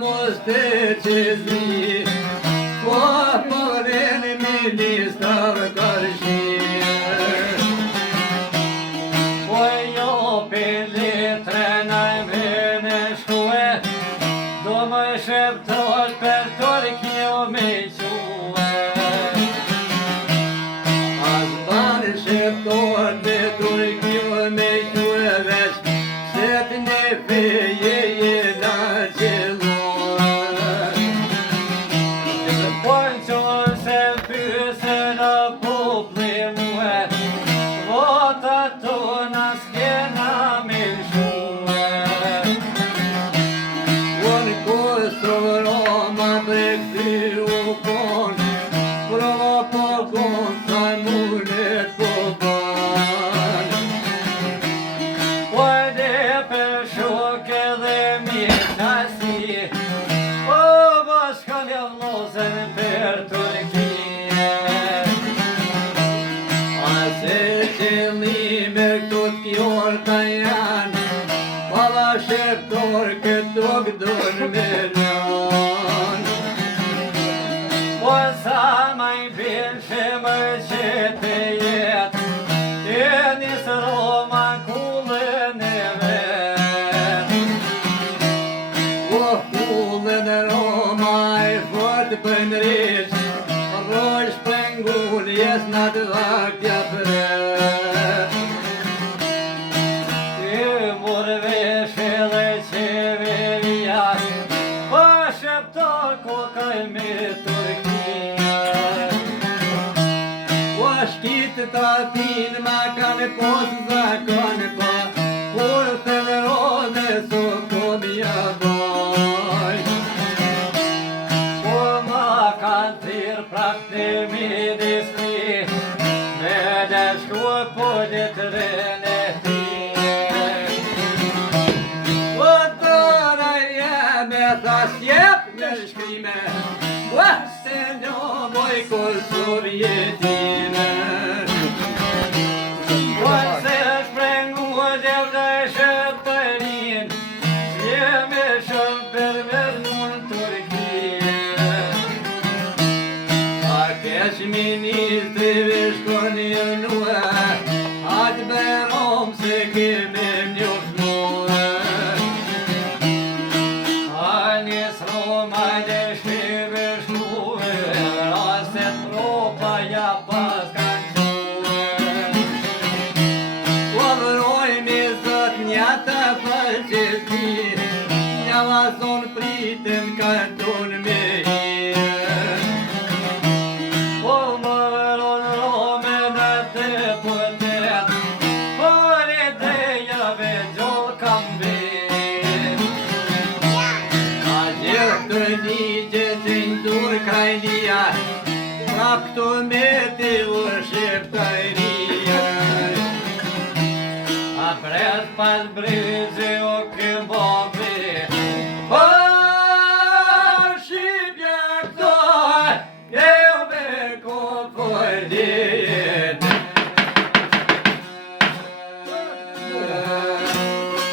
mos të qizmi, po përën ministar kërshirë. Po jo për letrën a më shkue, do më shëptot për Turkio me que. As banë shëptot me Turkio me que veç, se të ne feje jena qëllon. Po që se pysën a popli muhe, votat tona s'kena me shue. Unë Kosovë Roma për këty u konë, prova po konë sa munet po banë. Po edhe për shoke dhe mirëqasi, po bashkan e vlozën për Turkije. Ase qëllime këto t'kjorta janë, pala sheptor këto gdojnë me njanë. Po sa maj bërshë më qete jetë, e njësë Roma kullën e vetë. O kullën e Roma e fort për nërishë, rosh për ngulljes në të dhaktja përët. Ty murvesh edhe qeveria, po shëptor kokaj me Turkija. O shkitë të atin ma kanë posë zakon pa, kur të vërone so komja baj. Po ma kanë tirë prap të midis ti, me dhe shku po letërën e ti. O tëra jeme tha sjep në shkrime, o se në moj Kosovë jetime. Po se shprengu dhe vdaj shëpërin, jemi shëpër vërnun Turkije. A kesh ministrive shkoni nue, atë berom se kemi njofnue. A njës Roma dhe shqive shkue, raset ropa ja pas kanë que. O vërojmi zot një të fëqesi, një vazon pritën këton me hirë. Po më vëron Rome në të putet, por idejave gjoll kam vetë. A gjithë të ligje që në dur krajlia, prap këto me të vë shqiptaria. A pres pas bryzi o këmbobi, O shqipja këto, e me ko për